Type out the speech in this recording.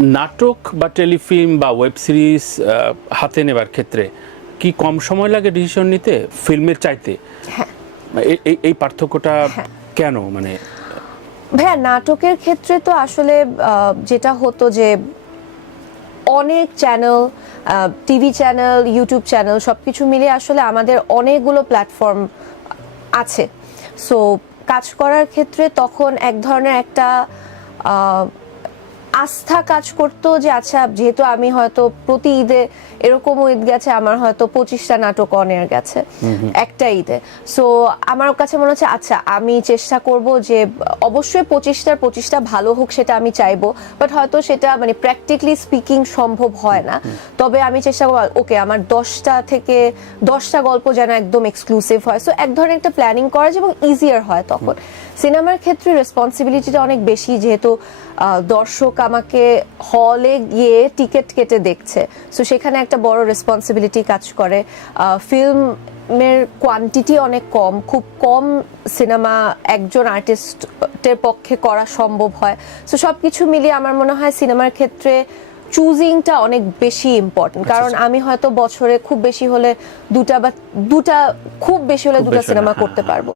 নাটক বা টেলিফিল্ম বা ওয়েব সিরিজ হাতে নেবার ক্ষেত্রে কি কম সময় লাগে ডিসিশন নিতে ফিল্মের চাইতে? হ্যাঁ, এই পার্থক্যটা কেন? মানে ভাইয়া নাটকের ক্ষেত্রে তো আসলে যেটা হতো যে অনেক channel, TV channel, YouTube channel সবকিছু মিলিয়ে আসলে আমাদের অনেকগুলো প্ল্যাটফর্ম আছে। সো কাজ করার ক্ষেত্রে তখন এক ধরনের একটা আস্থা কাজ করতো যে আচ্ছা যেহেতু আমি হয়তো প্রতি ঈদে এরকমও ঈদ গেছে আমার হয়তো 25টা নাটক অন এয়ার গেছে একটা ঈদে। সো আমার কাছে মনে হচ্ছে আচ্ছা আমি চেষ্টা করব যে অবশ্যই 25টা ভালো হোক সেটা আমি চাইবো, বাট হয়তো সেটা মানে প্র্যাকটিক্যালি স্পিকিং সম্ভব হয় না। তবে আমি চেষ্টা করবো ওকে আমার 10টা গল্প যেন একদম এক্সক্লুসিভ হয়। সো এক ধরনের একটা প্ল্যানিং করা যায় এবং ইজিয়ার হয় তখন। সিনেমার ক্ষেত্রে রেসপন্সিবিলিটিটা অনেক বেশি, যেহেতু দর্শক আমাকে হলে গিয়ে টিকিট কেটে দেখছে। সো সেখানে একটা বড় রেসপন্সিবিলিটি কাজ করে। ফিল্মের কোয়ান্টিটি অনেক কম, খুব কম সিনেমা একজন আর্টিস্টের পক্ষে করা সম্ভব হয়। সো সবকিছু মিলিয়ে আমার মনে হয় সিনেমার ক্ষেত্রে চুজিংটা অনেক বেশি ইম্পর্টেন্ট। কারণ আমি হয়তো বছরে খুব বেশি হলে দুটা সিনেমা করতে পারবো।